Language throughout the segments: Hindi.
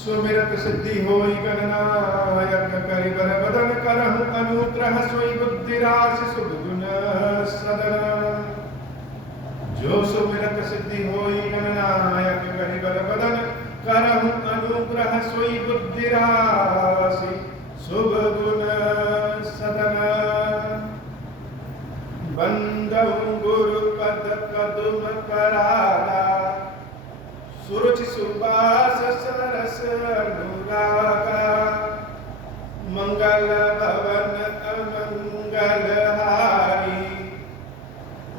सुमिरत सिद्धि होई गणनायक करि बर बदन करहु अनुग्रह सोई बुद्धि राशि शुभ गुण सदन। जो सुमिरत सिद्धि होई गणनायक करि बर बदन करहु अनुग्रह सोई बुद्धि राशि शुभ गुण सदन। बंदहु गुरु पद पदुम करारा सुरुचि सुबास सरस अनुरागा। मंगल भवन अमंगल हारी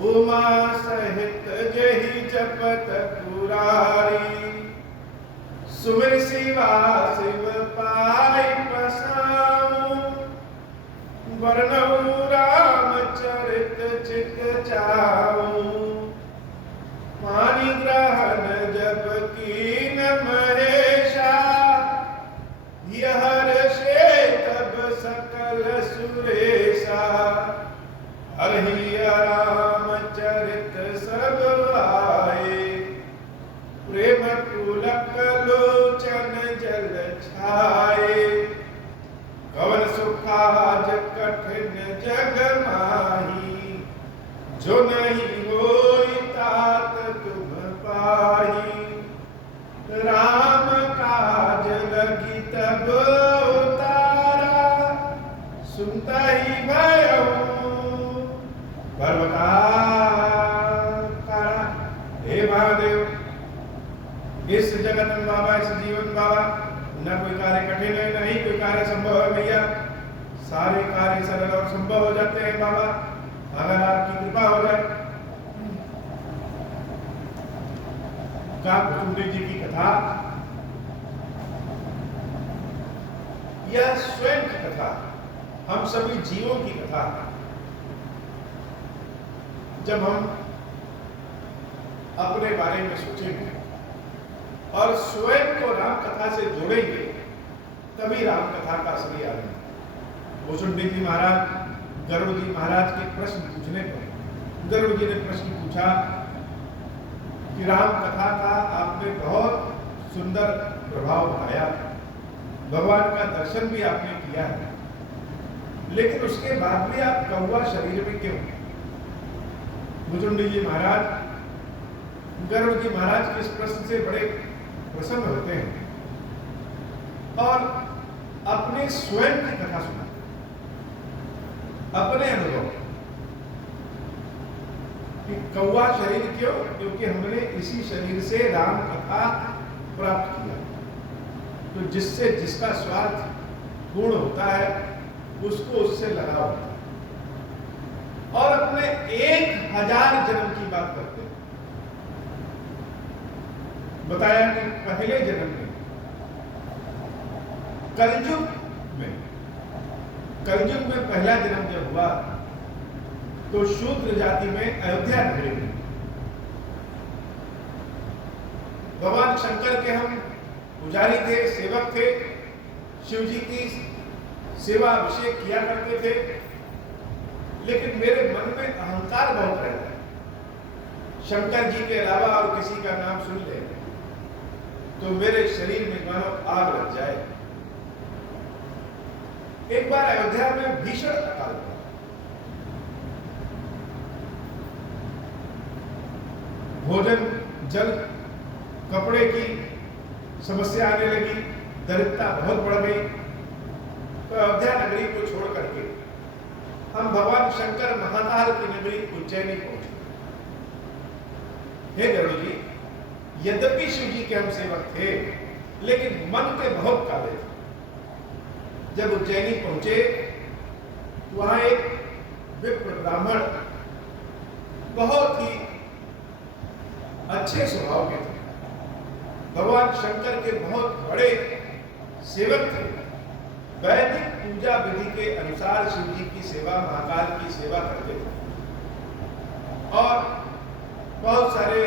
उमा सहित जहि जपत पुरारी। सुमिर शिवा शिव पाई पसाऊं वर्णऊ रामचरित चित चाऊं। मानि ग्रहण जब कीन महेशा यह ऋषे तब सकल सुरेशा। हरहि रामचरित सब आए प्रेम पुलक लोचन जल छाए। कवन सुखाज कठिन जग माही जो नहीं होई तात तुम पाही। राम काज लगी तब उतारा सुनता ही भयऊ पर्वतारा। हे महादेव, इस जगत में बाबा, इस जीवन बाबा, न कोई कार्य कठिन है, न ही कोई कार्य संभव है भैया। सारे कार्य सरल और संभव हो जाते हैं बाबा, अगर आपकी कृपा हो जाए। काकभुजुंडी जी की कथा, यह स्वयं की कथा, हम सभी जीवों की कथा। जब हम अपने बारे में सोचेंगे और स्वयं को राम कथा से जोड़ेंगे, तभी राम कथा का असली आनंद। भुजुंडी जी महाराज गरुड़ जी महाराज के प्रश्न पूछने पर गरुड़ जी ने प्रश्न पूछा कि राम कथा का आपने बहुत सुंदर प्रभाव बनाया, भगवान का दर्शन भी आपने किया है, लेकिन उसके बाद भी आप कौवा शरीर में क्यों? भुजुंडी जी महाराज गरुड़ जी महाराज के इस प्रश्न से बड़े प्रसन्न होते हैं और अपने स्वयं की कथा सुना, अपने अनुभव कि कौवा शरीर क्यों? क्योंकि हमने इसी शरीर से राम कथा प्राप्त किया। तो जिससे जिसका स्वार्थ पूर्ण होता है उसको उससे लगाव होता है। और अपने 1000 जन्म की बात करते हैं। बताया कि पहले जन्म में कलयुग में पहला जन्म जब हुआ तो शूद्र जाति में अयोध्या नगरी में भगवान शंकर के हम पुजारी थे, सेवक थे, शिव जी की सेवा अभिषेक किया करते थे। लेकिन मेरे मन में अहंकार बहुत रहता है। शंकर जी के अलावा और किसी का नाम सुन ले तो मेरे शरीर में मानो आग लग जाए। एक बार अयोध्या में भीषण अकाल हुआ। भोजन, जल, कपड़े की समस्या आने लगी, दरिद्रता बहुत बढ़ गई। तो अयोध्या नगरी को छोड़ करके हम भगवान शंकर महाकाल की नगरी उज्जैनी पहुंचे। हे गरुड़ जी, यद्यपि शिव जी के हम सेवक थे, लेकिन मन के बहुत काले थे। जब उज्जैनी पहुंचे, वहां एक विप्र ब्राह्मण बहुत ही अच्छे स्वभाव के थे, भगवान शंकर के बहुत बड़े सेवक थे। वैदिक पूजा विधि के अनुसार शिव जी की सेवा, महाकाल की सेवा करते थे और बहुत सारे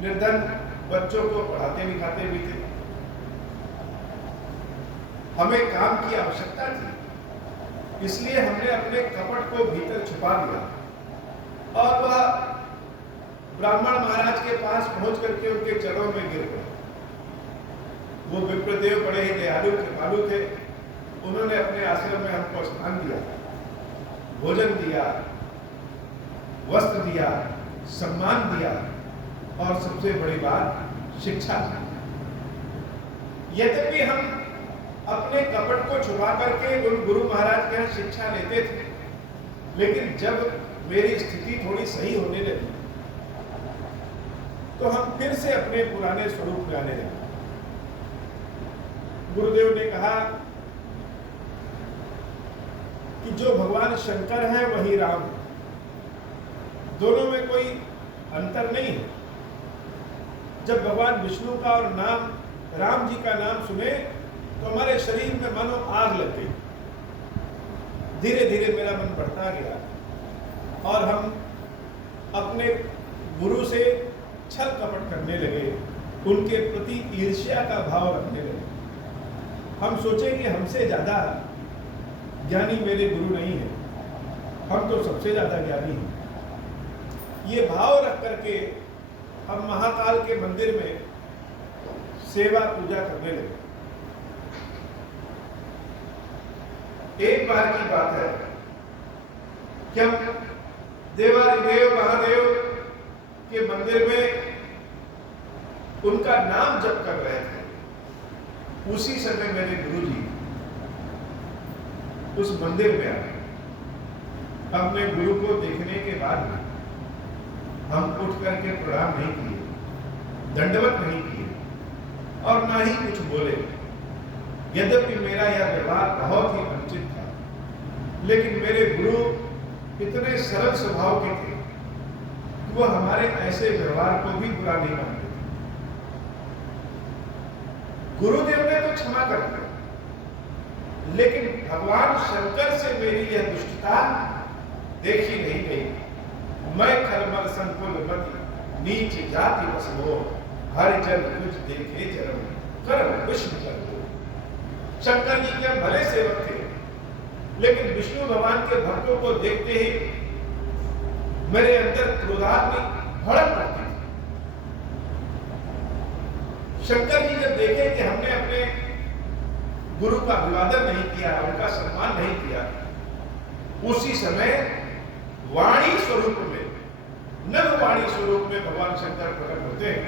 निर्धन बच्चों को पढ़ाते लिखाते भी थे। हमें काम की आवश्यकता थी, इसलिए हमने अपने कपट को भीतर छुपा दिया और वह ब्राह्मण महाराज के पास पहुंच करके उनके चरणों में गिर पड़े। वो विप्रदेव बड़े ही दयालु कृपालु थे। उन्होंने अपने आश्रम में हमको स्थान दिया, भोजन दिया, वस्त्र दिया, सम्मान दिया और सबसे बड़ी बात शिक्षा दी। यद्यपि हम अपने कपट को छुपा करके उन गुरु महाराज के यहाँ शिक्षा लेते थे, लेकिन जब मेरी स्थिति थोड़ी सही होने लगी तो हम फिर से अपने पुराने स्वरूप में आने लगे। गुरुदेव ने कहा कि जो भगवान शंकर है वही राम है, दोनों में कोई अंतर नहीं है। जब भगवान विष्णु का और नाम राम जी का नाम सुने तो हमारे शरीर में मानो आग लग गई। धीरे धीरे मेरा मन बढ़ता गया और हम अपने गुरु से छल कपट करने लगे, उनके प्रति ईर्ष्या का भाव रखने लगे। हम सोचे कि हमसे ज्यादा ज्ञानी मेरे गुरु नहीं है, हम तो सबसे ज्यादा ज्ञानी हैं। ये भाव रख करके हम महाकाल के मंदिर में सेवा पूजा करने लगे। एक बार की बात है कि हम देवाधिदेव महादेव के मंदिर में उनका नाम जप कर रहे थे। उसी समय मेरे गुरुजी उस मंदिर में आए। अपने गुरु को देखने के बाद हम उठ करके प्रणाम नहीं किए, दंडवत नहीं किए और ना ही कुछ बोले। यद्यपि मेरा यह व्यवहार बहुत ही अनुचित था, लेकिन मेरे गुरु इतने सरल स्वभाव के थे कि वो हमारे ऐसे व्यवहार को भी बुरा नहीं मानते थे। गुरुदेव ने तो क्षमा कर दिया, लेकिन भगवान शंकर से मेरी यह दुष्टता देखी नहीं गई। मैं खलमल संकुल मति, नीच जाति बसमो, हर जन कुछ देखे जन्म, कर्म विष्णु कर दो। शंकर जी के भले सेवक थे, लेकिन विष्णु भगवान के भक्तों को देखते ही मेरे अंदर क्रोधाग्नि भड़क पड़ती थी। शंकर जी जब देखे कि हमने अपने गुरु का अभिवादन नहीं किया, उनका सम्मान नहीं किया, उसी समय वाणी स्वरूप में, नव वाणी स्वरूप में भगवान शंकर प्रकट होते हैं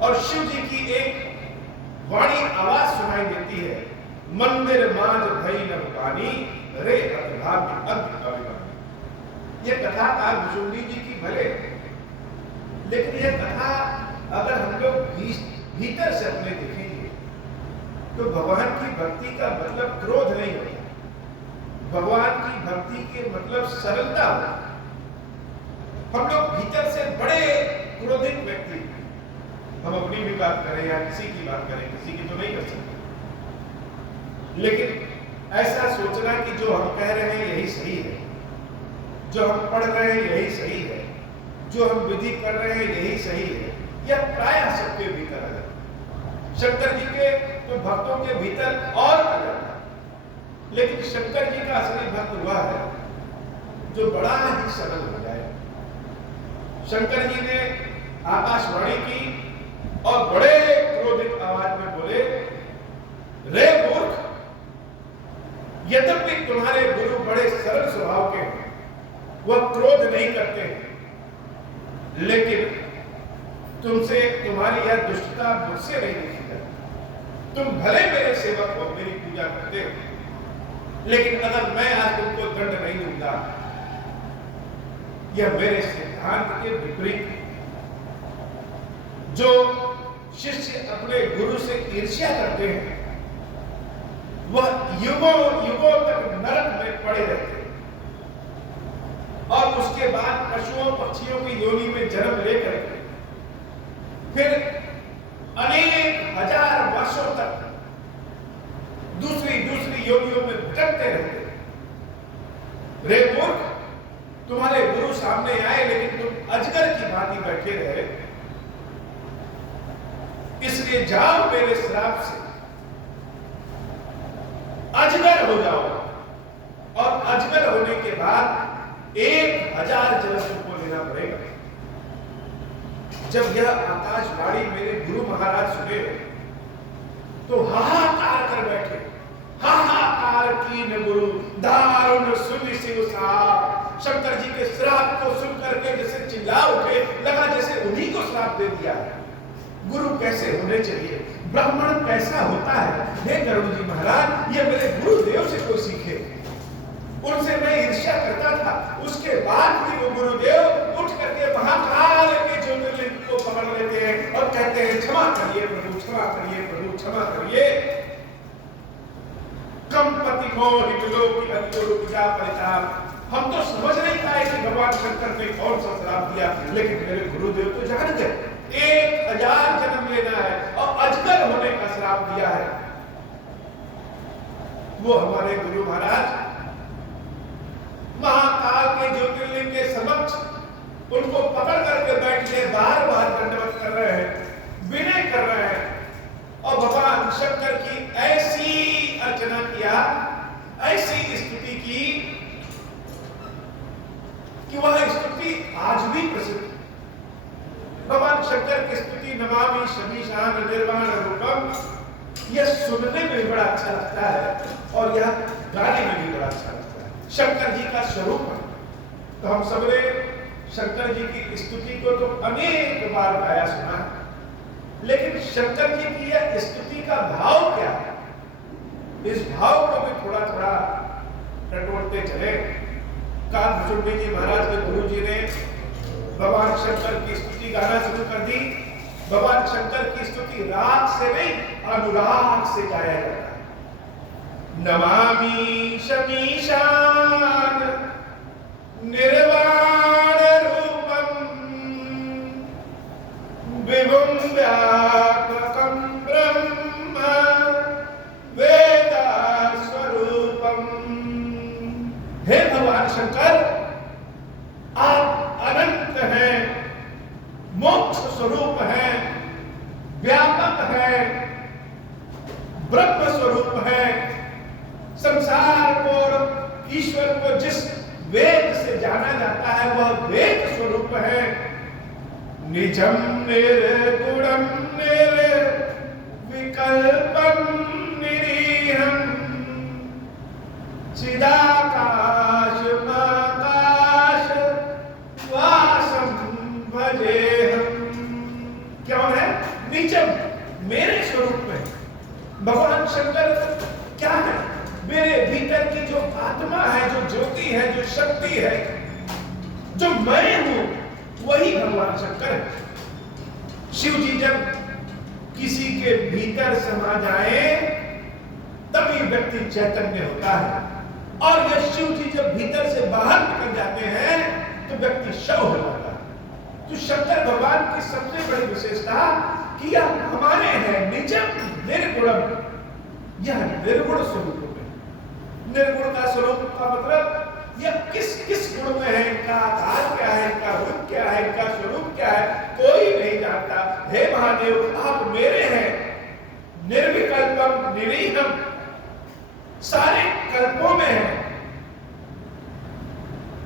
और शिव जी की एक वाणी आवाज सुनाई देती है, मंदिर मांझ भई नव पानी, रे अभिभाग्य अभिमानी। ये कथा भुजुंडी जी की भले, लेकिन यह कथा अगर हम लोग भीतर से अपने देखेंगे तो भगवान की भक्ति का मतलब क्रोध नहीं होता, भगवान की भक्ति के मतलब सरलता होता। हम लोग भीतर से बड़े क्रोधित व्यक्ति, हम अपनी भी बात करें या किसी की बात करें, किसी की तो नहीं कर सकते, लेकिन ऐसा सोचना कि जो हम कह रहे हैं यही सही है, जो हम पढ़ रहे हैं यही सही है, जो हम विधि कर रहे हैं यही सही है, यह प्रायः सबके भीतर आ जाता है। शंकर जी के तो भक्तों के भीतर और आ जाता है, लेकिन शंकर जी का असली भक्त हुआ है जो बड़ा ही सरल हो जाए। शंकर जी ने आकाशवाणी की और बड़े क्रोधित आवाज में बोले, रे मूर्ख, यद्यपि तुम्हारे गुरु बड़े सरल स्वभाव के हैं, वह क्रोध नहीं करते हैं, लेकिन तुमसे तुम्हारी यह दुष्टता मुझसे नहीं देखी जाती। तुम भले मेरे सेवक हो, मेरी पूजा करते हो, लेकिन अगर मैं आज तुमको दंड नहीं दूंगा, यह मेरे सिद्धांत के विपरीत। जो शिष्य अपने गुरु से ईर्ष्या करते हैं वह युगों युगों तक नरक में पड़े रहते हैं और उसके बाद पशुओं पक्षियों की योनि में जन्म लेकर फिर अनेक हजार वर्षों तक दूसरी दूसरी योनियों में भटकते रहते हैं। रे मूर्ख, तुम्हारे गुरु सामने आए लेकिन तुम अजगर की भांति बैठे रहे, इसलिए जाओ मेरे श्राप से अजगर हो जाओ, और अजगर होने के बाद 1000 जन्म तुमको लेना पड़ेगा। जब यह आकाशवाणी मेरे गुरु महाराज सुने तो कीन गुरु दारुण सुनि शिव साप। शंकर जी के श्राप को सुन करके जैसे चिल्ला उठे, लगा जैसे उन्हीं को श्राप दे दिया। गुरु कैसे होने चाहिए, ब्राह्मण कैसा होता है, हे गरुड़ जी महाराज, ये मेरे गुरुदेव से कोई सीखे। उनसे मैं ईर्ष्या करता था, उसके बाद भी वो गुरुदेव उठ करके महाकाल के ज्योतिर्लिंग को पकड़ लेते हैं और कहते हैं क्षमा करिए प्रभु, क्षमा करिए प्रभु, क्षमा करिए। कम पति को निकलो कि अतिलो पिता परिताप। हम तो समझ नहीं पाए कि भगवान शंकर ने कौन सा श्राप दिया, लेकिन मेरे गुरुदेव तो जान गए 1000 जन्म लेना है और अजगर होने का श्राप दिया है। वो हमारे गुरु महाराज महाकाल के ज्योतिर्लिंग के समक्ष उनको पकड़ करके बैठ के बार बार दंडवत कर रहे हैं, विनय कर रहे हैं और भगवान शंकर की ऐसी अर्चना किया, ऐसी स्तुति की कि वह स्तुति आज भी प्रसिद्ध। भगवान शंकर की स्तुति नमामि शमीशान निर्वाण रूपम, यह सुनने में भी बड़ा अच्छा लगता है और यह गाने में भी बड़ा अच्छा लगता है। शंकर जी का स्वरूप है, तो हम सबने शंकर जी की स्तुति को तो अनेक बार गाया सुना, लेकिन शंकर जी की यह स्तुति का भाव क्या है, इस भाव को भी थोड़ा थोड़ा टटोलते चले। कालभुजुंडी जी महाराज के गुरु जी ने भगवान शंकर की स्तुति गाना शुरू कर दी। भगवान शंकर की स्तुति राग से नहीं, अनुराग से गाया जाता है। नमामि शमीशान निर्वाण रूपम विभुं व्यापकं ब्रह्म वेदा स्वरूपम। हे भगवान शंकर, आप अनंत हैं, मोक्ष स्वरूप हैं, व्यापक है, ब्रह्म स्वरूप है। संसार को, ईश्वर को जिस वेद से जाना जाता है वह वेद स्वरूप है। निजम निर्गुणम निर्विकल्पम निरीहम चिदाकाश माकाश वासम भजेहम। क्या है? निजम, मेरे स्वरूप में। भगवान शंकर क्या है? मेरे भीतर की जो आत्मा है, जो ज्योति है, जो शक्ति है, जो मैं हूं, वही भगवान शंकर है। शिव जी जब किसी के भीतर समा जाए तभी व्यक्ति चैतन्य होता है, और यह शिव जी जब भीतर से बाहर निकल जाते हैं तो व्यक्ति शव हो जाता है। तो शंकर भगवान की सबसे बड़ी विशेषता कि यह हमारे हैं, निजम निर्गुणम, यह निर्गुण स्वरूप है। निर्गुण का स्वरूप का मतलब यह किस किस गुण में है, इनका आकार क्या है, इनका रूप क्या है, इनका स्वरूप क्या है, कोई नहीं जानता। हे महादेव, आप मेरे हैं, निर्विकल्पम निरीहम, सारे कल्पों में है,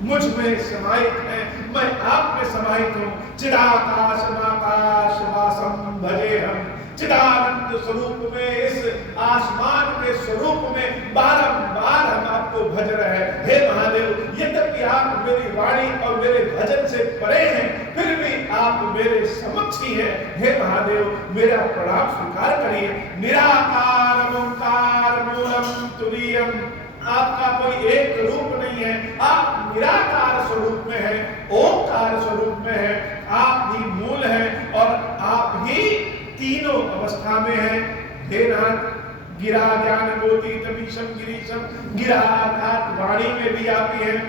मुझ में समाहित है, मैं आप में समाहित हूं। चिदाकाश माकाश वासम भजेहम, चिदानंद स्वरूप में, इस आसमान के स्वरूप में बारंबार हम आपको भज रहे हैं। हे महादेव, यद्यपि आप मेरी वाणी और मेरे भजन से परे हैं, फिर भी आप मेरे समक्ष ही हैं। हे महादेव, मेरा प्रणाम स्वीकार करिए। निराकार ओंकार मूलम तुरीयम, आपका कोई एक रूप नहीं है, आप निराकार स्वरूप में हैं, ओंकार स्वरूप में हैं, आप ही मूल हैं और आप ही तीनों अवस्था में है। हे नाथ, गिरा ज्ञान गोती तमीशम गिरीशम, गिरा अर्थात वाणी में भी आप ही हैं,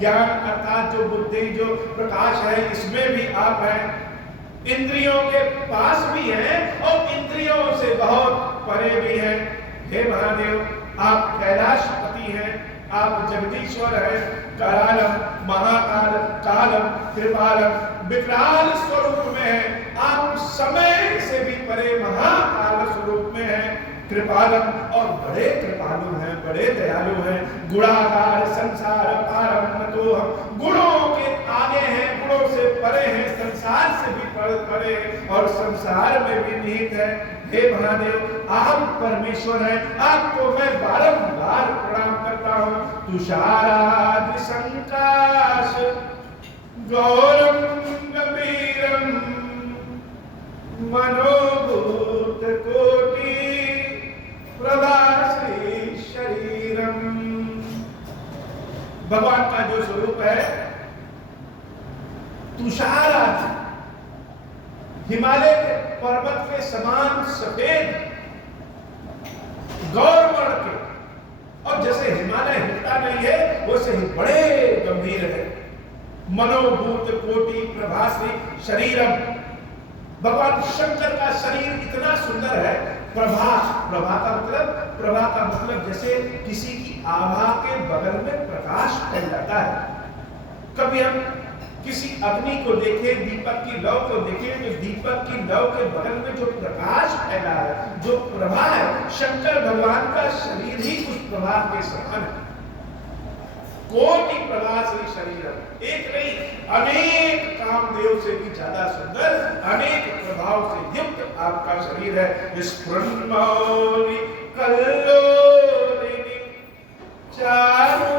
ज्ञान अर्थात जो बुद्धि जो प्रकाश है इसमें भी आप हैं, इंद्रियों के पास भी हैं और इंद्रियों से बहुत परे भी हैं। हे महादेव, आप कैलाशपति हैं, आप जगदीश्वर हैं, करालम महाकाल कालम कृपालम विकराल स्वरूप में है। आप समय से भी परे महाकाल स्वरूप में है, कृपालम और बड़े कृपालु हैं, बड़े दयालु हैं। गुणाकार संसार पारम तो हम गुणों के आगे हैं, गुणों से परे हैं, संसार से भी परे हैं और संसार में भी निहित है। हे महादेव, आप परमेश्वर हैं, आपको मैं बारंबार प्रणाम करता हूं। तुषाराद्रि संकाश गौरम गंभीरम मनोभूत कोटि प्रभाश्री शरीरम। भगवान का जो स्वरूप है तुषाराद्रि, हिमालय के पर्वत के समान सफेद गौरवर्ण के, और जैसे हिमालय हिलता नहीं है वैसे ही बड़े गंभीर है। मनोभूत कोटि प्रभाश्री शरीरम, भगवान शंकर का शरीर इतना सुंदर है। प्रभा, प्रभा का मतलब जैसे किसी की आभा के बगल में प्रकाश फैल जाता है। कभी हम किसी अग्नि को देखें, दीपक की लौ को देखें, तो दीपक की लौ के बगल में जो प्रकाश फैला है, जो प्रभा है, शंकर भगवान का शरीर ही उस प्रभा के समान है। कोटि प्रभाश्री शरीर, एक नहीं अनेक कामदेव से भी ज्यादा सुंदर, अनेक प्रभाव से युक्त आपका शरीर है। स्फुरन्मौलि कल्लोलिनी चारु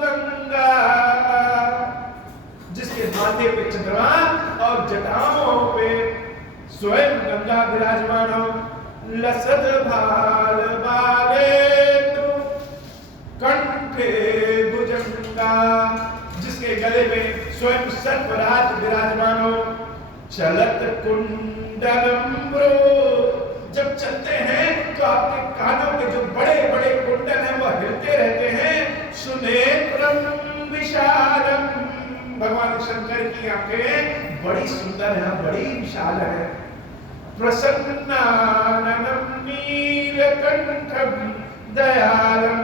गंगा, जिसके माथे पे चंद्रमा और जटाओं पे स्वयं गंगा विराजमान हो। लसद भाल बाले तु कंठे भुजंगा, जिसके गले में स्वयं सर्पराज विराजमान हो। चलत कुंडलम्ब्रो, जब चलते हैं तो आपके कानों के जो बड़े बड़े कुंडल हैं वह हिलते रहते हैं। सुनेत्रम विशालम, भगवान शंकर की आंखें बड़ी सुंदर हैं, बड़ी विशाल है। प्रसन्नाननं नीलकंठम दयालम,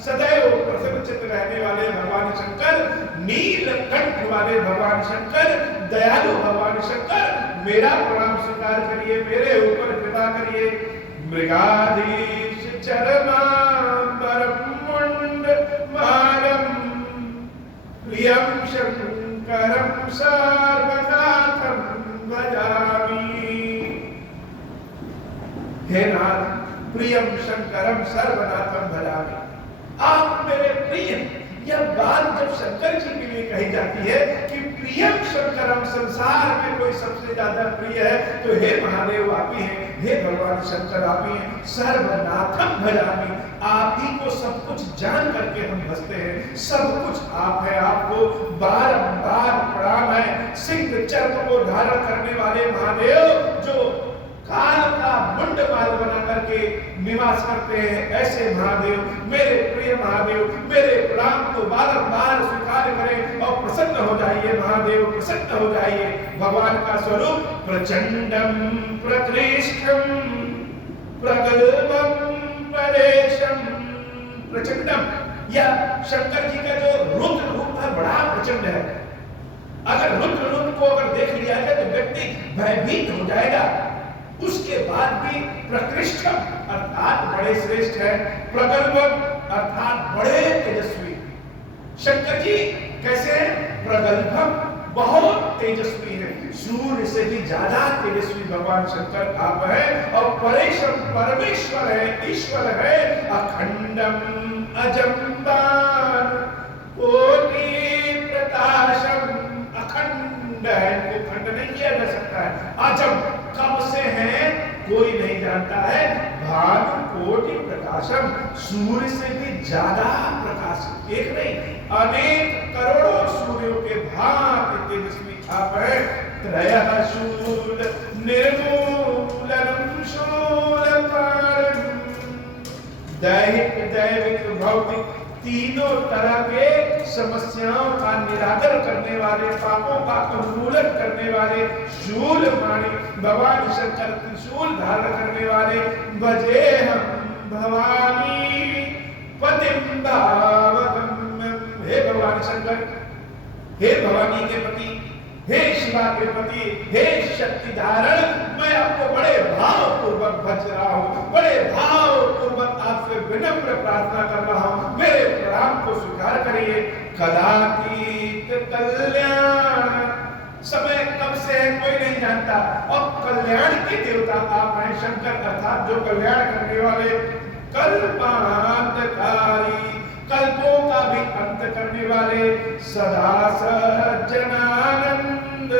सदैव प्रसन्न चित्त रहने वाले भगवान शंकर, नीलकंठ वाले भगवान शंकर, दयालु भगवान शंकर, मेरा प्रणाम स्वीकार करिए, मेरे ऊपर कृपा करिए। मृगाधीश चरमांबरम मुंड मालम प्रियम शंकरम सर्वनाथम भजामि। हे नाथ, प्रियम शंकरम सर्वनाथम भजामि, आप मेरे प्रिय। यह बात जब शंकर जी के लिए कही जाती है कि प्रियम शंकरम, संसार में कोई सबसे ज्यादा प्रिय है, तो हे महादेव आप ही हैं, हे भगवान शंकर आप ही हैं। सर्वनाथम भजामि, आप ही को सब कुछ जान करके हम बसते हैं, सब कुछ आप है, आपको बारंबार प्रणाम है। सिंह चर्म को धारण करने वाले महादेव, जो काल का मुंड माल बना करके निवास करते हैं, ऐसे महादेव, मेरे प्रिय महादेव, मेरे प्रणाम को बारंबार स्वीकार करें और प्रसन्न हो जाइए महादेव, प्रसन्न हो जाइए। भगवान का स्वरूप प्रचंडम प्रकृष्टम प्रगल्भम परेशम। प्रचंडम, यह शंकर जी का जो रुद्र रूप है बड़ा प्रचंड है। अगर रुद्र रूप को अगर देख लिया जाए तो व्यक्ति भयभीत हो जाएगा। उसके बाद भी प्रकृष्टम अर्थात बड़े श्रेष्ठ है, प्रगल्भम अर्थात बड़े तेजस्वी। शंकर जी कैसे हैं? प्रगल्भम, बहुत तेजस्वी है, सूर्य से भी ज्यादा तेजस्वी भगवान शंकर आप हैं। और परेशम, परमेश्वर है, ईश्वर है। अखंडम अजम्बान कोटि प्रकाशम, अखंड है, को खंड नहीं किया जा सकता है। अजम कब से है कोई नहीं जानता है। भानु कोटि प्रकाशम, सूर्य से भी ज्यादा प्रकाशित, एक नहीं अनेक करोड़ों सूर्यों के भांति तेजस्वी आप है। त्रयः शूल निर्मूलनम शूलपाणम, दैहिक दैविक भौतिक तीनों तरह के समस्याओं का निराकरण करने वाले, पापों का उन्मूलन करने वाले शूल पाणी भगवान शंकर, त्रिशूल धारण करने वाले। भजे हम भवानी पतिम भावगम्यम, हे भगवान शंकर, हे भवानी के पति, हे शिवा के पति, हे शक्ति धारण, मैं आपको बड़े भाव पूर्वक भज रहा हूँ, बड़े भाव पूर्वक आपसे विनम्र प्रार्थना कर रहा हूँ, मेरे प्रणाम को स्वीकार करिए। कदातीत कल्याण समय कब से है कोई नहीं जानता। और कल्याण के देवता आप हैं शंकर, अर्थात जो कल्याण करने वाले, कल्पांतकारी, कल्पों का भी अंत करने वाले, सदा सज्जनानंद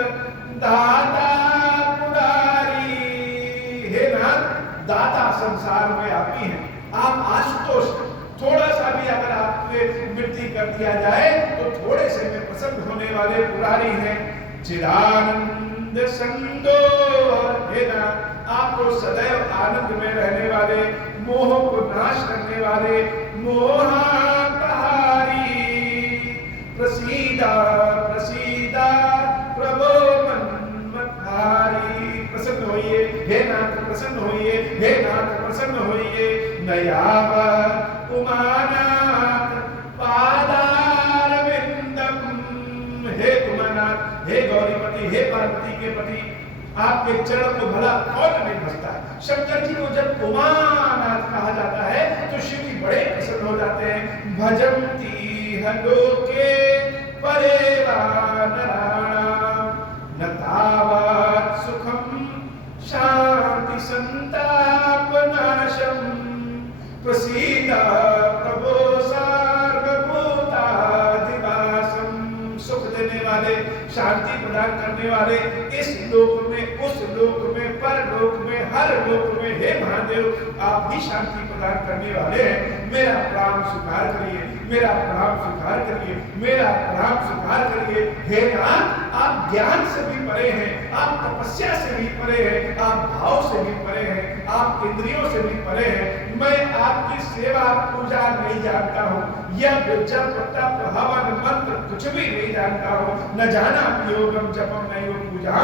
दाता पुरारी। हे नाथ, दाता संसार में आप ही हैं। आप आशुतोष, थोड़ा सा भी अगर आपने वृद्धि कर दिया जाए तो थोड़े से में प्रसन्न होने वाले पुरारी हैं। चिदानंद संदोह, हे नाथ, आपको सदैव आनंद में रहने वाले, मोह को नाश करने वाले, मोहापहारी। प्रसीदा प्रसीदा प्रभो मन्मथारी। प्रसन्न होइए हे नाथ, प्रसन्न होइए हे नाथ, प्रसन्न होइए। नयाव उमानाथ पादारविंदम। हे उमानाथ, हे गौरीपति, हे पार्वती के पति, आपके चरण को भला कौन नहीं भजता। शंकर जी को जब उमानाथ कहा जाता है तो शिव जी बड़े प्रसन्न हो जाते हैं। भजंती हलोके परेवानराणाम न तावत् सुखम शांति संतापनाशम। प्रसीद प्रभो सर्वभूताधिवासम। सुख देने वाले, शांति प्रदान करने वाले, इस लोक में, उस लोक में, परलोक में, हर लोक में, हे महादेव आप ही शांति प्रदान करने वाले हैं। मेरा प्रणाम स्वीकार करिए, मेरा प्रणाम स्वीकार करिए, मेरा प्रणाम स्वीकार करिए। हे नाथ, आप ज्ञान से भी परे हैं, आप तपस्या से भी परे हैं, आप भाव से भी परे हैं, आप इंद्रियों से भी परे हैं। मैं आपकी सेवा पूजा नहीं जानता हूँ, यह जप तप हवन मंत्र कुछ भी नहीं जानता हूँ। न जाना योगम जपम नहीं हो पूजा,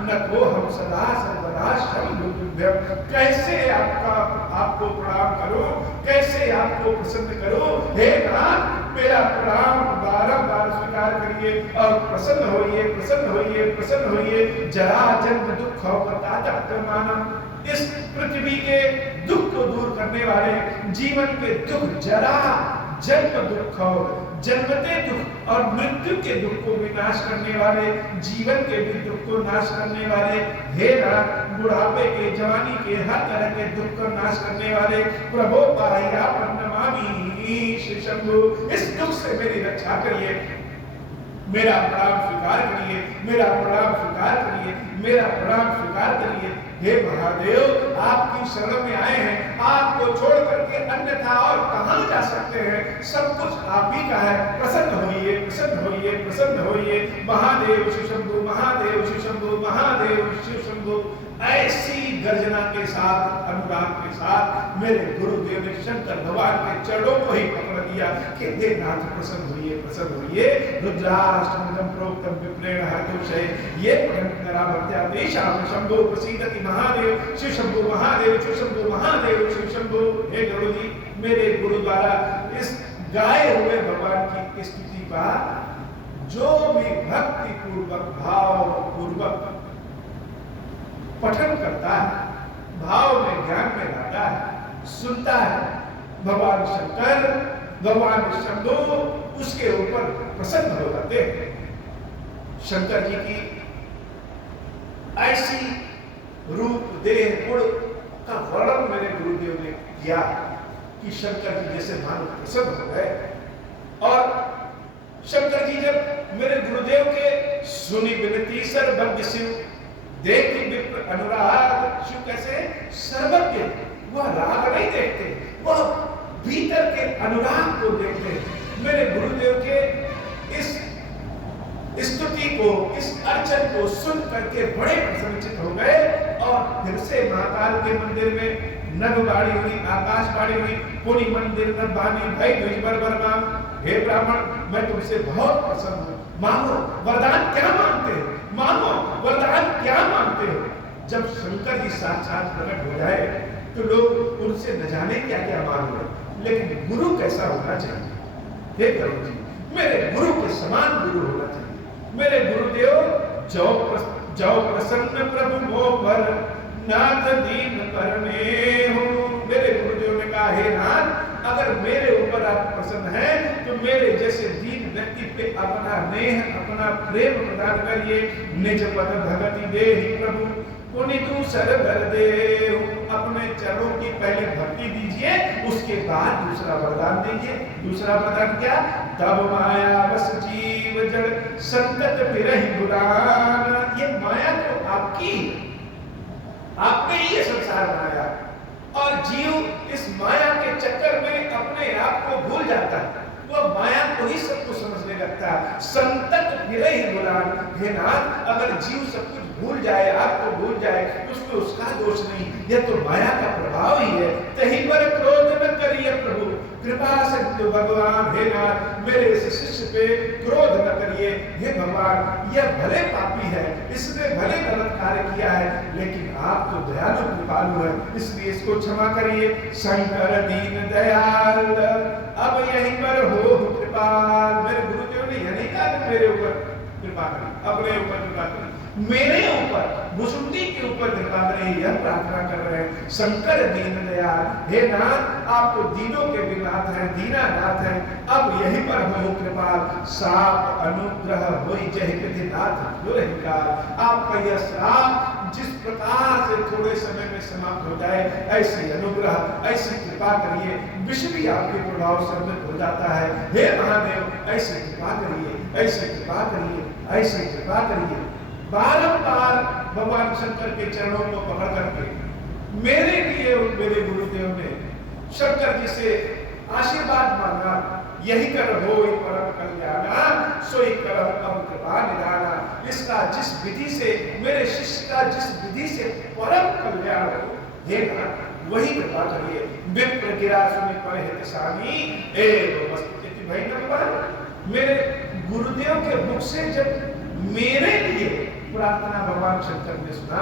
न तो हम सदा सर्वदा शंभुभ्यम। कैसे आपको प्रणाम करूं, कैसे आपको प्रसन्न करूं। हे नाथ, मेरा प्रणाम बारंबार स्वीकार करिए और प्रसन्न होइए, प्रसन्न होइए, प्रसन्न होइए। जरा जन्म दुख मानव, इस पृथ्वी के दुख को दूर करने वाले, जीवन के दुख, जरा जन्म दुख, जन्मते दुख और मृत्यु के दुख को विनाश करने वाले, जीवन के भी दुख को नाश करने वाले। हे नाथ, बुढ़ापे के, जवानी के, हर तरह के दुख को नाश करने वाले प्रभु पाया नमामि श्री शंभु। इस दुख से मेरी रक्षा करिए, मेरा प्रणाम स्वीकार करिए, मेरा प्रणाम स्वीकार करिए, मेरा प्रणाम स्वीकार करिए। हे महादेव, आपकी शरण में आए हैं, आपको छोड़ करके अन्यथा और कहां जा सकते हैं। सब कुछ आप ही का है। प्रसन्न होइए, प्रसन्न होइए, प्रसन्न होइए। महादेव शिव शंभु, महादेव शिव शंभु, महादेव शिव शंभु। ऐसी गर्जना के साथ, अनुराग के साथ मेरे गुरुदेव ने शंकर भगवान के चरणों को ही पकड़ दिया कि हे नाथ प्रसन्न होइए, प्रसन्न होइए। रुद्राष्टकं प्रोक्तं विप्रेण हर्षे ये परंपरावत्यादेशाम शंभो प्रसीदति महादेव शिव शंभु, महादेव शिव शंभु, महादेव शिव शंभु। हे गुरु जी, मेरे गुरु द्वारा इस गाए हुए भगवान की स्तुति का जो भी भक्ति पूर्वक, भाव पूर्वक पठन करता है, भाव में, ज्ञान में लाता है, सुनता है, भगवान शंकर, भगवान शंभु उसके ऊपर प्रसन्न हो जाते हैं। शंकर जी की ऐसी रूप, देह, गुण का वर्णन मेरे गुरुदेव ने किया कि शंकर जी जैसे मानो प्रसन्न हो गए। और शंकर जी जब मेरे गुरुदेव के सुनी विनती सर्वज्ञ शिव, देखी विप्र अनुराग। शिव कैसे सर्वज्ञ, वह राग नहीं देखते, वह भीतर के अनुराग को देखते हैं। मेरे गुरुदेव के इस स्तुति को, इस अर्चन को सुन करके बड़े प्रसन्नचित हो गए। और फिर से महाकाल के मंदिर में नभवाणी हुई, आकाशवाणी हुई, पुरी मंदिर नभवानी भई द्विजबर वर्मा। हे ब्राह्मण, मैं तुमसे बहुत प्रसन्न हूँ, मांगो वरदान। क्या मांगते हो? मांगो वरदान, क्या मांगते हो? जब शंकर जी साक्षात प्रकट हो जाए तो लोग उनसे न जाने क्या क्या मांग रहे, लेकिन गुरु कैसा होना चाहिए। हे प्रभु जी, मेरे गुरु के समान गुरु होना चाहिए। मेरे गुरुदेव जो प्रसन्न प्रभु मोह पर नाथ दीन करने हो। मेरे गुरुदेव ने कहा किया, हे नाथ अगर मेरे ऊपर आप प्रसन्न हैं तो मेरे जैसे दीन व्यक्ति पे अपना नेह, अपना प्रेम प्रदान करिए। निज पद भगति दे प्रभु पुनि तू सरभर दे। अपने चरणों की पहले भक्ति दीजिए, उसके बाद दूसरा वरदान दीजिए। दूसरा वरदान क्या? तब माया बस जीव जड़ संतत फिरहि बुलान। ये माया तो आपकी, आपने ही ये संसार बनाया और जीव इस माया के चक्कर में अपने आप को भूल जाता है, वो माया को ही सब कुछ समझने लगता है। संतत फिरहि बुलान। हे नाथ अगर जीव सब कुछ भूल जाए, आपको भूल जाए, उसमें उसका दोष नहीं, यह तो माया का प्रभाव ही है। तही पर क्रोध न करिए प्रभु कृपा से भगवान। हे नाथ मेरे इस शिष्य पे क्रोध न करिए। हे भगवान यह भले पापी है, इसने भले गलत कार्य किया है, लेकिन आप तो दयालु कृपालु है, इसलिए इसको क्षमा करिए। शंकर दीन दयाल अब यहीं पर हो कृपाल। मेरे गुरुदेव ने यह नहीं कहा कि मेरे ऊपर कृपा करें, अपने ऊपर कृपा करें, मेरे ऊपर भुसुंडी के ऊपर कृपा करें, यह प्रार्थना कर रहे हैं। शंकर दीन दयाल, हे नाथ आप तो दीनों के भी नाथ हैं, दीनानाथ हैं, अब यहीं पर हो कृपाल। साप अनुग्रह होई जहि विधि नाथ दुरहिकार। आपका यह श्राप जिस प्रकार से थोड़े समय में समाप्त हो जाए, ऐसी अनुग्रह, ऐसी कृपा करिए। विष भी आपके प्रभाव से अमृत हो जाता है। हे महादेव ऐसी कृपा करिए, ऐसी कृपा करिए, ऐसी कृपा करिए। बारंबार भगवान शंकर के चरणों को पकड़ करके मेरे लिए मेरे गुरुदेव ने शंकर जी से आशीर्वाद मांगा, यही कर हो परम कल्याणा सोई करम अब कृपा निधाना। इसका जिस विधि से, मेरे शिष्य का जिस विधि से परम कल्याण हो, हे नाथ वही कृपा करिए। विप्र गिरा सुनि पर हित सानी एवं वस्तुति भाई भगवान। मेरे गुरुदेव के मुख से जब मेरे लिए प्रार्थना भगवान शंकर ने सुना,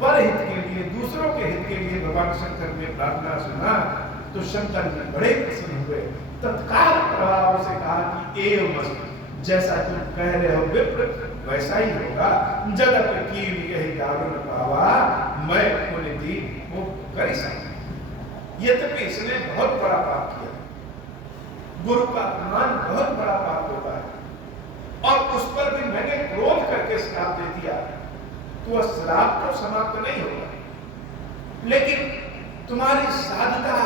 पर हित के लिए, दूसरों के हित के लिए भगवान शंकर ने प्रार्थना सुना, तो शंकर जी बड़े प्रसन्न हुए। तत्काल प्रभाव से कहा कि एवं वस्तु, जैसा तुम कह रहे हो विप्र वैसा ही होगा। जगत की यही दारुण पावा मैं पुण्य दीन वो कर सकता। यद्यपि इसने बहुत बड़ा पाप किया, गुरु का अपमान बहुत बड़ा पाप होता है, और उस पर भी मैंने क्रोध करके श्राप दे दिया, तो वह श्राप तो समाप्त नहीं होगा, लेकिन तुम्हारी साधुता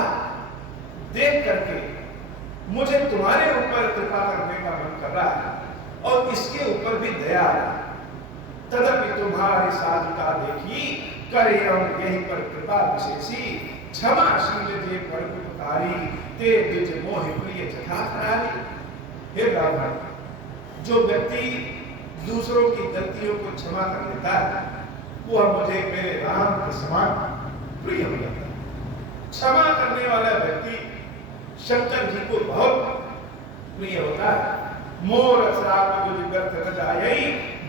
देख करके मुझे तुम्हारे ऊपर कृपा करने का मन कर रहा है, और इसके ऊपर भी दया है। तदपि तुम्हारी साधुता देखी करे यही पर कृपा विशेषी। क्षमाशील जे पर उपकारी ते द्विज मोह प्रिय जथा करारी। हे ब्राह्मण, जो व्यक्ति दूसरों की गलतियों को क्षमा कर देता है, वह मुझे मेरे राम के समान प्रिय हो जाता है। क्षमा करने वाला व्यक्ति शंकर जी को बहुत प्रिय होता है। मोर श्राप जो व्यर्थ न जाए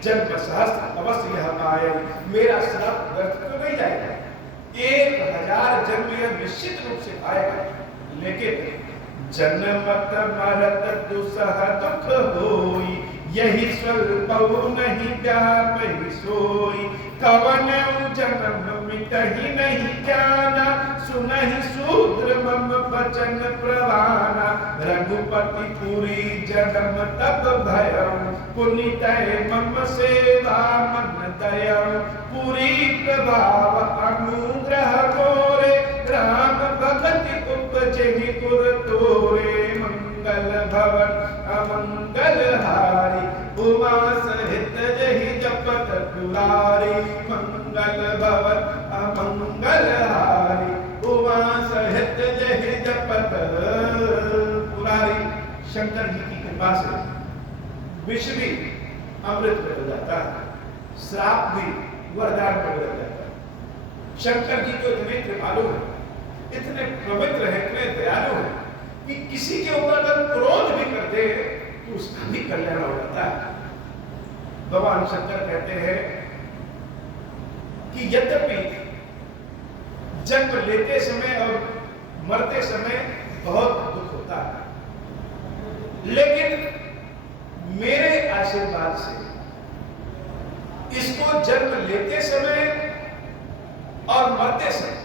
जन्म सहस्त्र अवश्य यह पाए। मेरा श्राप व्यर्थ तो नहीं जाएगा, 1000 जन्म यह निश्चित रूप से आएगा, लेकिन जन्म मरत दुसह दुख होई यही स्वल्प नहीं व्यापी सोई। कवन जन्म मिटहि नहीं जाना सुनहि शूद्र मम वचन प्रवाना। रघुपति पुरी जन्म तब भयउ पुनीत मम सेवा मन दयउ। पुरी प्रभाव अनुग्रह मोरे राम भगति उपजहि पुर तोरे। मंगल भवन अमंगल हारी उमा सहित जहि जपत दुलारी। मंगल भवन अमंगल हारी उमा सहित जहि जपत दुलारी। शंकर जी की कृपा से विष भी अमृत बदल जाता है, श्राप भी वरदान बदल जाता है। शंकर जी तो इतने कृपालु हैं, इतने पवित्र हैं, इतने दयालु हैं कि किसी के ऊपर अगर क्रोध भी करते तो उसका भी कल्याण हो जाता है। भगवान शंकर कहते हैं कि यद्यपि जन्म लेते समय और मरते समय बहुत दुख होता है, लेकिन मेरे आशीर्वाद से इसको जन्म लेते समय और मरते समय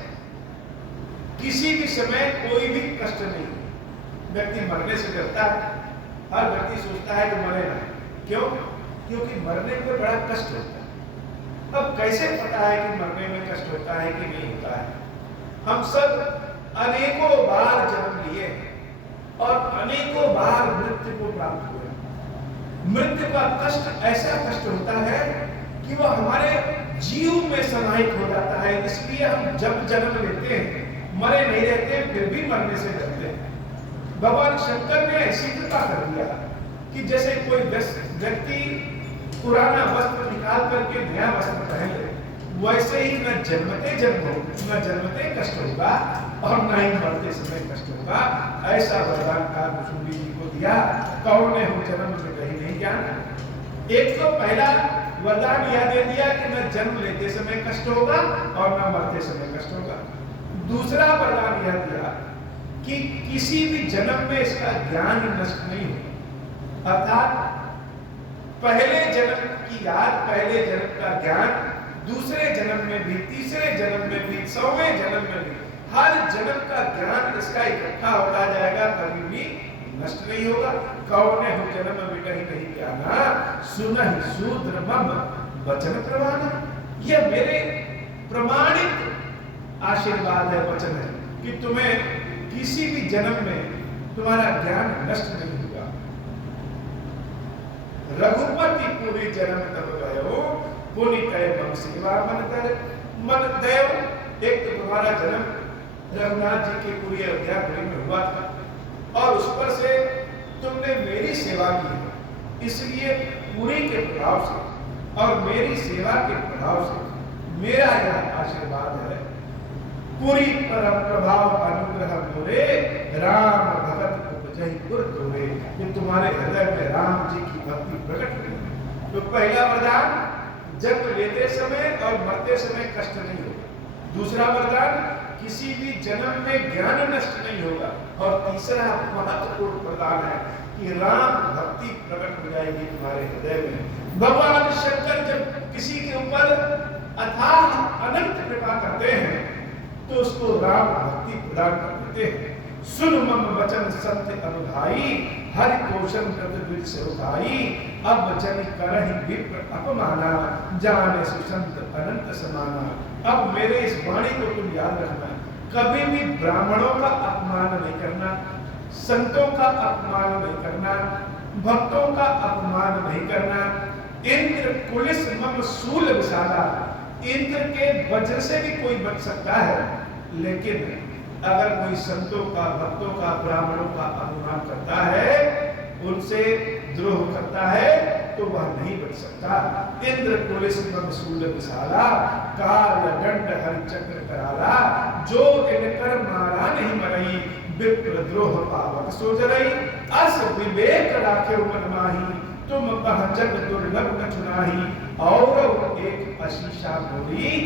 किसी भी समय कोई भी कष्ट नहीं। व्यक्ति मरने से डरता है, हर व्यक्ति सोचता है कि मरे ना। क्यों? क्योंकि मरने में बड़ा कष्ट होता है। अब कैसे पता है कि मरने में कष्ट होता है कि नहीं होता है? हम सब अनेकों बार जन्म लिए और अनेकों बार मृत्यु को प्राप्त हुए। मृत्यु का कष्ट ऐसा कष्ट होता है कि वह हमारे जीव में समाहित हो जाता है। इसलिए हम जब जन्म लेते हैं, मरे नहीं रहते, फिर भी मरने से डरते हैं। भगवान शंकर ने ऐसी कृपा कर दिया कि जैसे कोई व्यक्ति पुराना वस्त्र निकाल करके नया वस्त्र पहन ले, वैसे ही न जन्मते कष्ट होगा और न ही मरते समय कष्ट होगा। ऐसा वरदान का कुसुम्बी जी को दिया। कौन ने हो जन्म में कहीं नहीं जाना। एक तो पहला वरदान यह दे दिया कि न जन्म लेते समय कष्ट होगा और न मरते समय कष्ट होगा। दूसरा वरदान यह दिया कि किसी भी जन्म में इसका ज्ञान नष्ट नहीं हो, अर्थात पहले जन्म की याद, पहले जन्म का ज्ञान दूसरे जन्म में भी, तीसरे जन्म में भी, 100वें जन्म में भी, हर जन्म का ज्ञान इसका इकट्ठा होता जाएगा, कभी भी नष्ट नहीं होगा। कौने हो जन्म विटहि नहीं ज्ञाना, सुनहि शूद्र मम वचन प्रमाण। यह मेरे प्रमाणित आशीर्वाद है, वचन है कि तुम्हें किसी भी जन्म में तुम्हारा ज्ञान नष्ट नहीं होगा। रघुपति पूरी जन्म तब गयो, पुनि कहे मम सेवा मन देव। एक तो तुम्हारा जन्म रघुनाथ जी की पूरी अयोध्यापुरी में हुआ था और उस पर से तुमने मेरी सेवा की है, इसलिए पुरी के प्रभाव से और मेरी सेवा के प्रभाव से मेरा यह आशीर्वाद है, पूरी परम प्रभाव अनुग्रह मोरे, राम भगत उपजहि पुर तोरे। कि तुम्हारे हृदय में राम जी की भक्ति प्रकट हुई। तो पहला वरदान, जन्म लेते समय और मरते समय कष्ट नहीं होगा। दूसरा वरदान, किसी भी जन्म में ज्ञान नष्ट नहीं होगा। और तीसरा महत्वपूर्ण वरदान है कि राम भक्ति प्रकट हो जाएगी तुम्हारे हृदय में। भगवान शंकर जब किसी के ऊपर अथाह अनंत कृपा करते हैं तो उसको राम भक्ति प्रदान कर देते हैं। सुन मम वचन सत्य अनुभाई, हरि कौशन कृत से उठाई। अब जन करहि विप्र अपमाना, जाने सुसंत अनंत समाना। अब मेरे इस वाणी को तुम याद रखना, कभी भी ब्राह्मणों का अपमान नहीं करना, संतों का अपमान नहीं करना, भक्तों का अपमान नहीं करना। इंद्र कुलिस मम शूल विशाला, इंद्र के वज्र से भी कोई बच सकता है, लेकिन अगर कोई संतों का, भक्तों का, ब्राह्मणों का अपमान करता है, उनसे द्रोह करता है, तो वह नहीं बच सकता। इंद्र कुलिस मम शूल विशाला, काल दंड हरि चक्र कराला। जो इनकर मारा नहीं मरई, विप्र द्रोह पावक सो जरई। अस विवेक राखे मन माही, तुम कह जग दुर्लभ न चुनाही। और एक अशीषा मोरी,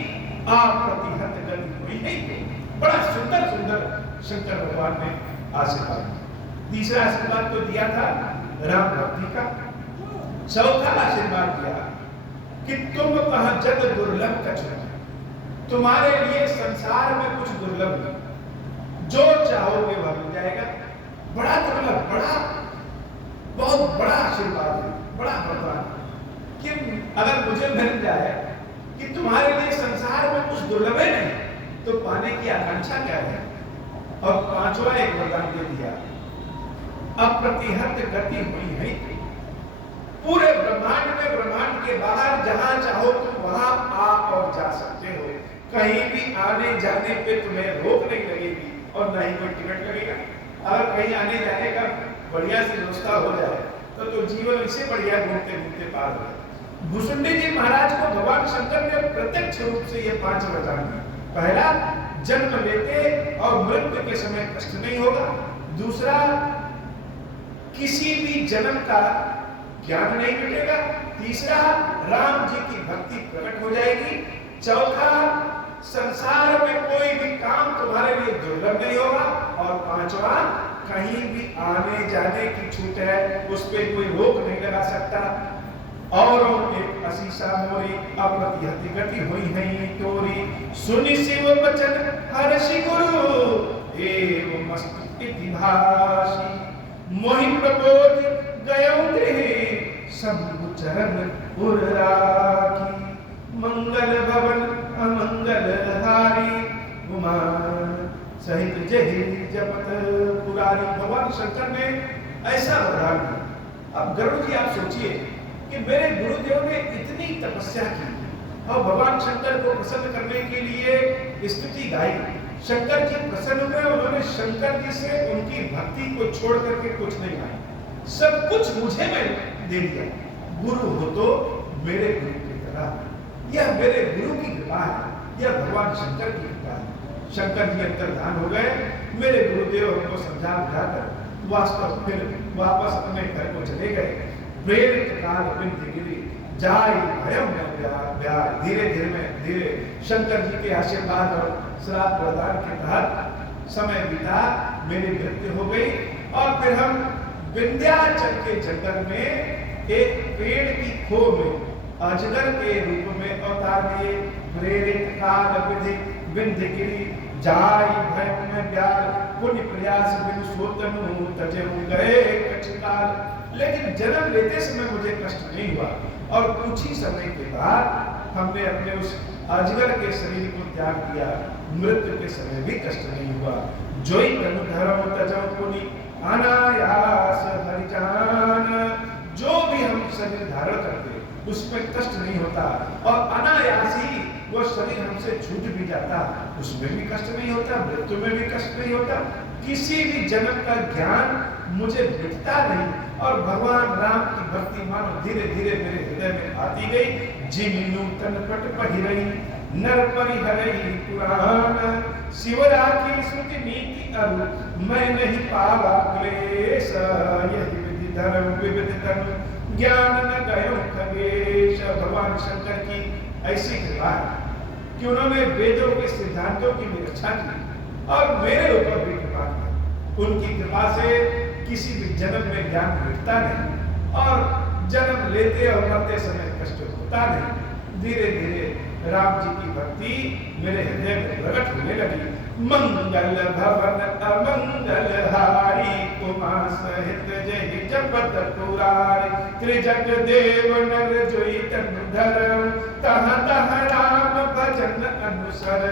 अप्रतिहत गति हुई है। बड़ा सुंदर सुंदर शंकर भगवान ने आशीर्वाद। तीसरा आशीर्वाद तो दिया था राम भक्ति का। चौथा आशीर्वाद दिया कि तुम कह जग दुर्लभ का चुना, तुम्हारे लिए संसार में कुछ दुर्लभ नहीं, जो चाहोगे वह मिल जाएगा। बड़ा दुर्लभ, बड़ा बहुत बड़ा आशीर्वाद है, बड़ा वरदान कि अगर मुझे मिल जाए कि तुम्हारे लिए संसार में कुछ दुर्लभ है नहीं, तो पाने की आकांक्षा क्या है। और पांचवा एक वरदान दे दिया, अप्रतिहत गति हुई है। पूरे ब्रह्मांड में, ब्रह्मांड के बाहर जहां चाहो तुम वहां आ और जा सकते हो। कहीं भी आने जाने पे तुम्हें रोक नहीं लगेगी और न ही कोई टिकट लगेगा। अगर कहीं आने जाने का बढ़िया सी व्यवस्था हो जाए तो जीवन इससे बढ़िया घूमते घूमते पार हो जाए। भुसुंडी जी महाराज को भगवान शंकर ने प्रत्यक्ष रूप से ये 5 वरदान दिए। पहला, जन्म लेते और मृत्यु के समय कष्ट नहीं होगा। दूसरा, किसी भी जन्म का ज्ञान नहीं मिटेगा। तीसरा, राम जी की भक्ति प्रकट हो जाएगी। चौथा, संसार में कोई भी काम तुम्हारे लिए दुर्लभ नहीं होगा। और पांचवा, कहीं भी आने जाने की छूट है, उस पर कोई रोक नहीं लगा सकता। और एक असीसा मोरी, अप्रतिहत गति हुई है तोरी। सुनि शिव वचन हर्षि गुरु, एव मस्त इति भाषी मोहि प्रबोध गयो गृहे शंभु चरण उर राखी मंगल भवन अमंगल हारी उमा सहित जहि जपत पुरारी। भगवान शंकर ने ऐसा वरदान दिया। अब गरुड़ जी आप सोचिए कि मेरे गुरुदेव ने इतनी तपस्या की और भगवान शंकर को प्रसन्न करने के लिए स्तुति गाई। शंकर जी प्रसन्न हुए, उन्होंने शंकर जी से उनकी भक्ति को छोड़ करके कुछ नहीं मांगा, सब कुछ मुझे मैं दे दिया। गुरु हो तो मेरे गुरु की तरह, यह मेरे गुरु की कृपा है, यह भगवान शंकर की कृपा है। शंकर जी अंतर्धान हो गए। मेरे गुरुदेव हमको समझा बुझाकर वास्तव फिर वापस अपने घर को चले गए। प्रेरित काल बिंद गिरी जाय भयम न ब्यार। धीरे धीरे शंकर जी के आशीर्वाद और श्राप प्रदान के तहत समय बीता, मेरी मृत्यु हो गई और फिर हम विंध्याचल के जंगल में एक पेड़ की खो में अजगर के रूप में अवतार लिए। प्रेरित काल विधि बिंद गिरी जाय भयम न ब्यार। पुण्य प्रयास बिनु सोतनु तजेहु गए कछकाल। लेकिन जन्म लेते समय मुझे कष्ट नहीं हुआ और कुछ ही समय के बाद हमने अपने उस अजगर के शरीर को त्याग दिया। मृत्यु के समय भी कष्ट नहीं हुआ। जोई तनु धर्म तजौ पुनि अनायास हरिजान। जो भी हम शरीर धारण करते उसमें कष्ट नहीं होता और अनायास ही वो शरीर हमसे छूट भी जाता, उसमें भी कष्ट नहीं होता, मृत्यु में भी कष्ट नहीं होता। किसी भी जन्म का ज्ञान मुझे मिटता नहीं और भगवान राम की भक्ति मानो धीरे धीरे मेरे हृदय में आती गई। जिमि नूतन पट पहिरई नर परिहरई पुराण। शिवराखी श्रुति नीति अरु मैं नहीं पावा क्लेश। यही विधि धर्म विविध धर्म ज्ञान न गयो खगेश। भगवान शंकर की ऐसी कृपा है कि उन्होंने वेदों के सिद्धांतों की भी रक्षा की और मेरे ऊपर भी कृपा की। उनकी कृपा से किसी भी जन्म में ज्ञान मिटता नहीं और जन्म लेते और मरते समय कष्ट होता नहीं। धीरे धीरे राम जी की भक्ति मेरे हृदय में प्रकट होने लगी। मंगल भवन अमंगल हारी उमा सहित जय जपत पुरारी। त्रिजग देव नर जोई तनु धरम तह तह राम भजन अनुसर।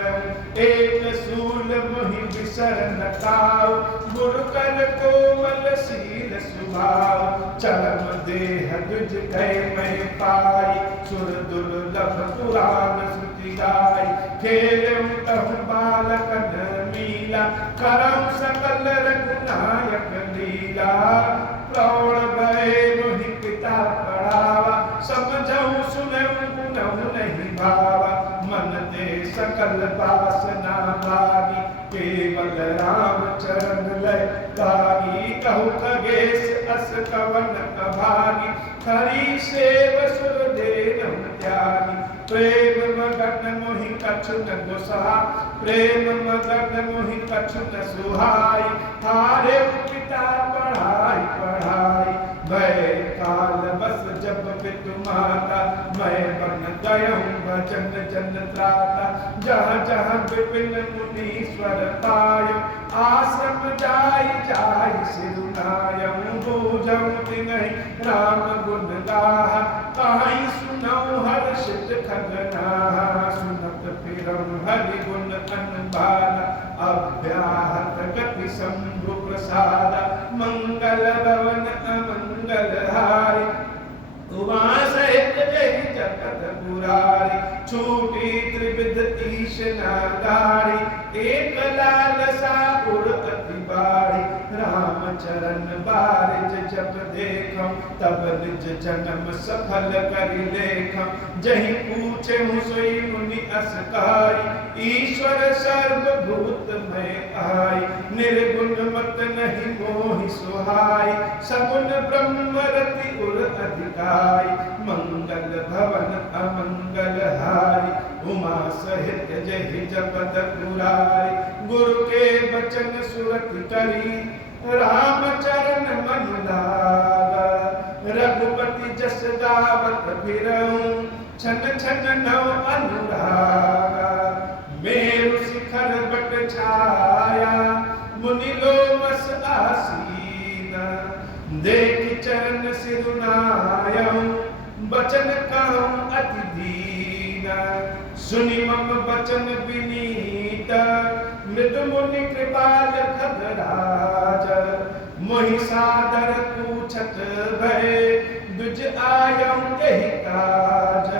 एक सूल मोहि बिसर न काऊ गुरु कर कोमल शील सुभाव। चरम देह दुज कह मैं पाई सुर दुर्लभ पुराण श्रुति गाई। खेलम तहु बालकन मीला करम सकल रघुनायक लीला। प्रौढ़ भय मोहि पिता पढ़ावा समझऊ सुनऊ गुनऊ नहीं भावा। मन दे सकल वासना भागी केवल राम चरण लय तागी। कहु खगेश अस कवन अभागी हरि सेव सुर देव त्यागी। प्रेम मगन मोहि कछु न गोसाई प्रेम मगन मोहि कछु न सुहाई। हारे पिता पढ़ाई पढ़ाई भय काल बस जब पितु माता। मैं बन गयऊँ भजन जन त्राता जहाँ जहाँ विपिन मुनीश्वर पायो। आश्रम जाय जाय सिरुनायऊँ बूझऊँ तिनहि राम गुण गाहा। कहीं सुनऊँ हर्षित खगनाहा सुनत फिरऊँ हरि गुण अनुबाला। अव्याहत गति शंभु प्रसादा मंगल भवन अमंगल हारी। उमा सहित जय जगत पुरारी छूटी त्रिविध ईश नागारी। एक लालसा उर अति बारी राम चरण बारिज जब देखम तब निज जन्म सफल करि लेखम। जहि पूछे सोई मुनि अस कहाई ईश्वर सर्वभूत में आई। निर्गुण मत नहीं मोहि सुहाई सगुण ब्रह्म रति उर अधिकाई। मंगल भवन अमंगल हारी उमा सहित जय जपत पुरारी। गुरु के वचन सुरति करी राम चरण मन लागा। रघुपति जस गावत फिरऊँ छन छन नव अनुरागा। मेरु शिखर बट छाया बस आसीन, देख चरण सिरुनायऊं, बचन कहूं अति दीन। सुनि मम बचन विनीत, मृदु मुनि कृपाल खगराज। मोहि सादर पूछत भय, दुज आयऊं एहि काज।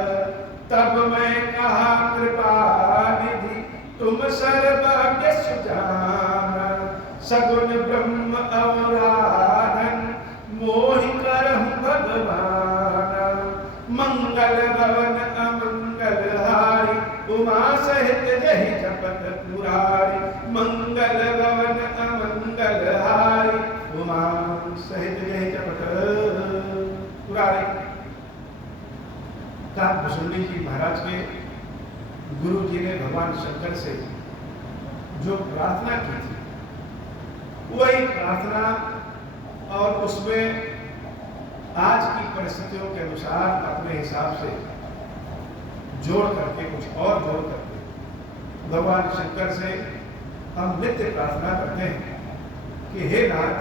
तब मैं कहा कृपा निधि, तुम सर्वज्ञ सुजान। सगुन ब्रह्म अवराधन, मोहि करहु भगवान। मंगल भवन अमंगल हारी, उमा सहित जहि जपत पुरारी। मंगल भवन अमंगल हारी, उमा सहित जहि जपत पुरारी। भुसुंडी जी महाराज के गुरु जी ने भगवान शंकर से जो प्रार्थना की थी, वही प्रार्थना और उसमें आज की परिस्थितियों के अनुसार अपने हिसाब से जोड़ करके, कुछ और जोड़ करके भगवान शंकर से हम नित्य प्रार्थना करते हैं कि हे नाथ,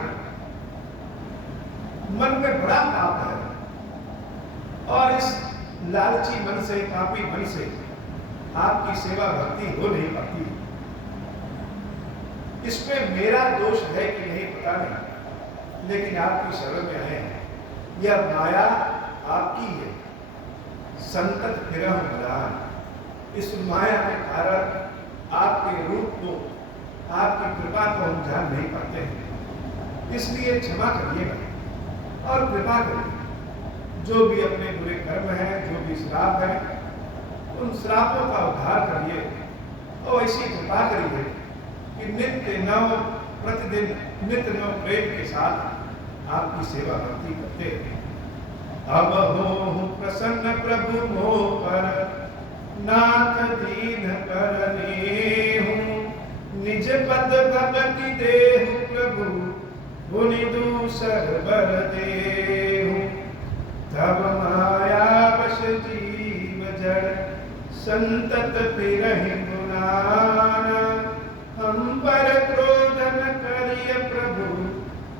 मन में बड़ा पाप है और इस लालची मन से, पापी मन से आपकी सेवा भक्ति हो नहीं पाती। इसमें मेरा दोष है कि नहीं पता नहीं, लेकिन आपकी शरण में है। यह माया आपकी है, संतत फिरह मलान। इस माया के कारण आपके रूप को, आपकी कृपा को हम जान नहीं पाते हैं। इसलिए क्षमा करिएगा और कृपा करिए। जो भी अपने बुरे कर्म हैं, जो भी श्राप हैं, उन श्रापों का उद्धार करिए और ऐसी कृपा करिए कि नित्य नव, प्रतिदिन नित्य नव प्रेम के साथ आपकी सेवा भक्ति करते हैं। अब हो प्रसन्न प्रभु मोह पर, नाथ दीन करने हूँ। निज पद भगति देहु प्रभु, गुनि दूसर बर देहु। तब माया वश जीव जड़, संतत फिरहि गुनाना। हम पर क्रोध न करिय प्रभु,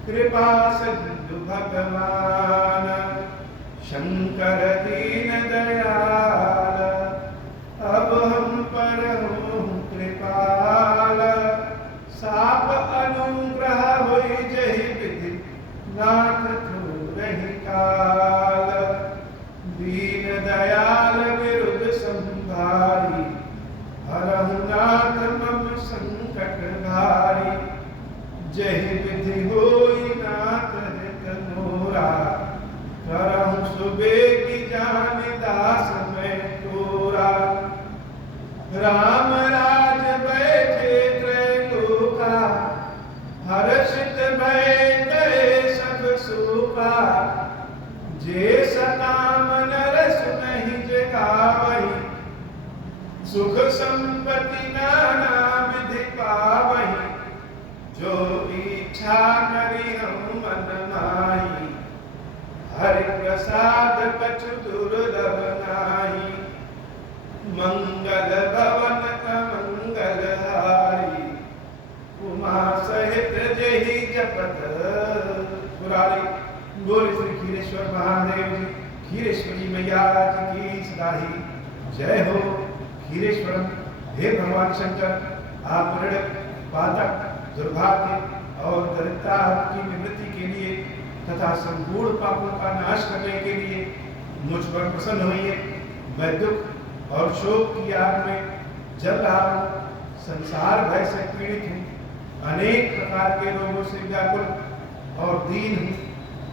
कृपा सिंधु भगवान। शंकर दीन दयाल, अब हम पर हो कृपाल। साप अनुग्रह होई जहि विधि, नाथ थोरहि काल। दीन दयाल विरुद्ध संभारी, हरहु नाथ मम संकट भारी। जहि विधि होई नाथ हित मोरा, करहु सुबेगी जान दास मैं तोरा। राम राज बैठे त्रैलोका, हर्षित भय गए सब सुखा। जे सकाम नर सुनहि जगावहि, सुख संपत्ति नाना विधि पावहि। जो इच्छा करि हम मन माही, हरि प्रसाद कछु दुर्लभ नाही। मंगल भवन अमंगल हारी, उमा सहित जहि जपत पुरारी। बोल श्री खीरेश्वर महादेव जी, खीरेश्वरी मैया जी की सदा ही जय हो। खीरेश्वरम, हे भगवान शंकर, आप ऋण, पातक, दुर्भाग्य और दरिद्रता की निवृत्ति के लिए तथा संपूर्ण पापों का नाश करने के लिए मुझ पर प्रसन्न होइए। मैं दुख और शोक की आग में जल रहा हूँ, संसार भय से पीड़ित हूँ, अनेक प्रकार के रोगों से व्याकुल और दीन हूँ।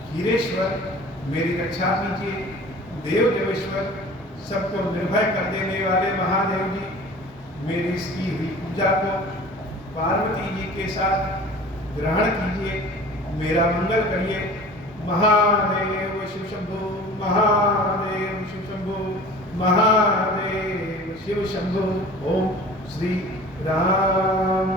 खीरेश्वर, मेरी रक्षा कीजिए। देव देवेश्वर, सबको निर्भय कर देने वाले महादेव जी, मेरी इसकी हुई पूजा को पार्वती जी के साथ ग्रहण कीजिए, मेरा मंगल करिए। महादेव शिव शंभो, महादेव शिव शंभो, महादेव शिव शंभो। ओम श्री राम